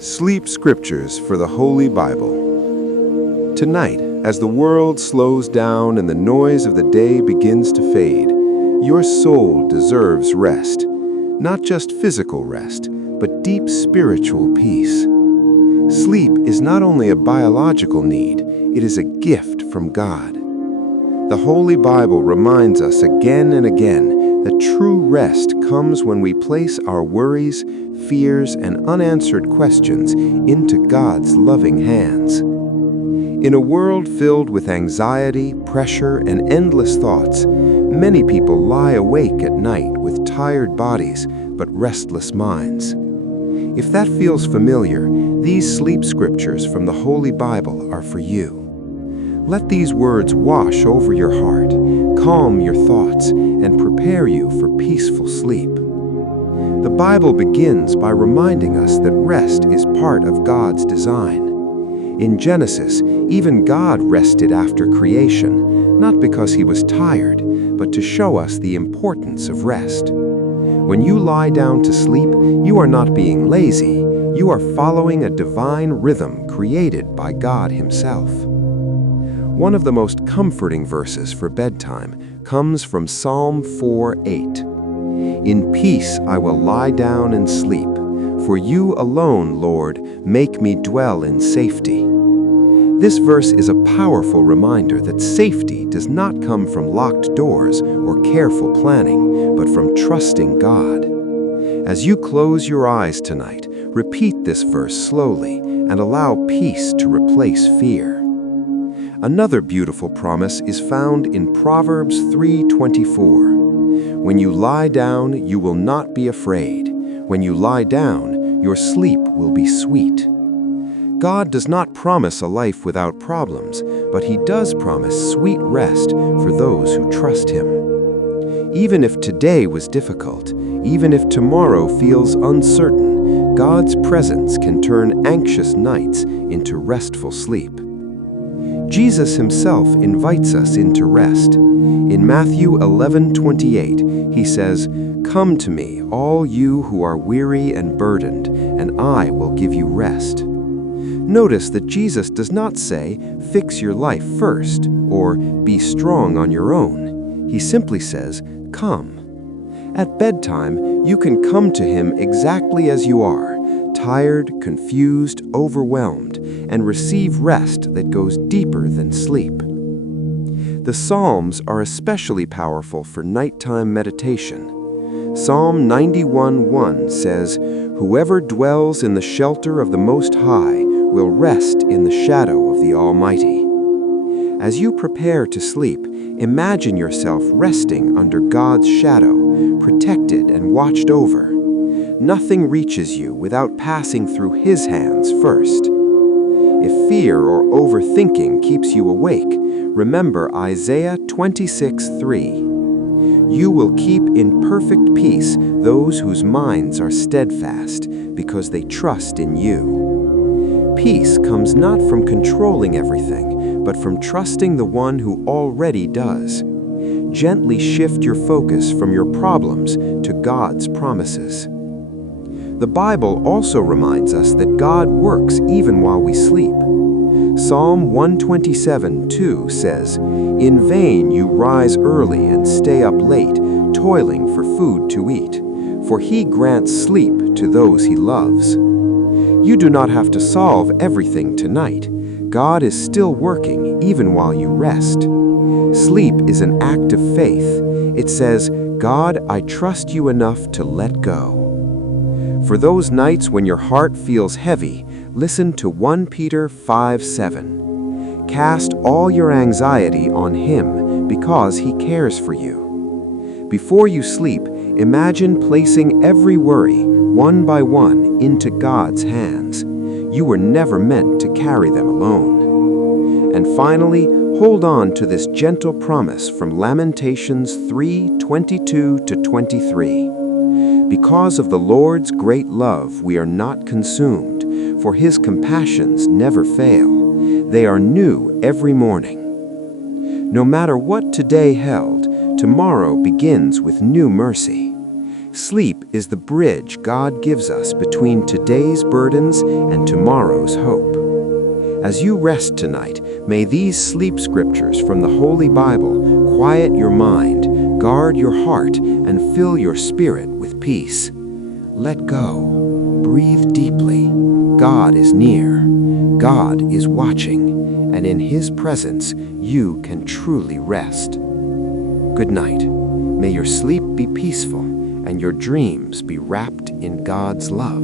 Sleep Scriptures for the Holy Bible. Tonight, as the world slows down and the noise of the day begins to fade, your soul deserves rest. Not just physical rest, but deep spiritual peace. Sleep is not only a biological need, it is a gift from God. The Holy Bible reminds us again and again that true rest comes when we place our worries, fears, and unanswered questions into God's loving hands. In a world filled with anxiety, pressure, and endless thoughts, many people lie awake at night with tired bodies but restless minds. If that feels familiar, these sleep scriptures from the Holy Bible are for you. Let these words wash over your heart, calm your thoughts, and prepare you for peaceful sleep. The Bible begins by reminding us that rest is part of God's design. In Genesis, even God rested after creation, not because he was tired, but to show us the importance of rest. When you lie down to sleep, you are not being lazy. You are following a divine rhythm created by God himself. One of the most comforting verses for bedtime comes from Psalm 4:8. In peace I will lie down and sleep, for you alone, Lord, make me dwell in safety. This verse is a powerful reminder that safety does not come from locked doors or careful planning, but from trusting God. As you close your eyes tonight, repeat this verse slowly and allow peace to replace fear. Another beautiful promise is found in Proverbs 3:24. When you lie down, you will not be afraid. When you lie down, your sleep will be sweet. God does not promise a life without problems, but he does promise sweet rest for those who trust him. Even if today was difficult, even if tomorrow feels uncertain, God's presence can turn anxious nights into restful sleep. Jesus himself invites us into rest. In Matthew 11:28, he says, "Come to me, all you who are weary and burdened, and I will give you rest." Notice that Jesus does not say, "Fix your life first," or "Be strong on your own." He simply says, "Come." At bedtime, you can come to him exactly as you are, tired, confused, overwhelmed, and receive rest that goes deeper than sleep. The Psalms are especially powerful for nighttime meditation. Psalm 91:1 says, "Whoever dwells in the shelter of the Most High will rest in the shadow of the Almighty." As you prepare to sleep, imagine yourself resting under God's shadow, protected and watched over. Nothing reaches you without passing through his hands first. If fear or overthinking keeps you awake, remember Isaiah 26:3. You will keep in perfect peace those whose minds are steadfast, because they trust in you. Peace comes not from controlling everything, but from trusting the one who already does. Gently shift your focus from your problems to God's promises. The Bible also reminds us that God works even while we sleep. Psalm 127:2 says, "In vain you rise early and stay up late, toiling for food to eat, for he grants sleep to those he loves." You do not have to solve everything tonight. God is still working even while you rest. Sleep is an act of faith. It says, "God, I trust you enough to let go." For those nights when your heart feels heavy, listen to 1 Peter 5:7. Cast all your anxiety on him because he cares for you. Before you sleep, imagine placing every worry, one by one, into God's hands. You were never meant to carry them alone. And finally, hold on to this gentle promise from Lamentations 3:22-23. Because of the Lord's great love, we are not consumed, for his compassions never fail. They are new every morning. No matter what today held, tomorrow begins with new mercy. Sleep is the bridge God gives us between today's burdens and tomorrow's hope. As you rest tonight, may these sleep scriptures from the Holy Bible quiet your mind, guard your heart, and fill your spirit with peace. Let go. Breathe deeply. God is near. God is watching, and in His presence you can truly rest. Good night. May your sleep be peaceful and your dreams be wrapped in God's love.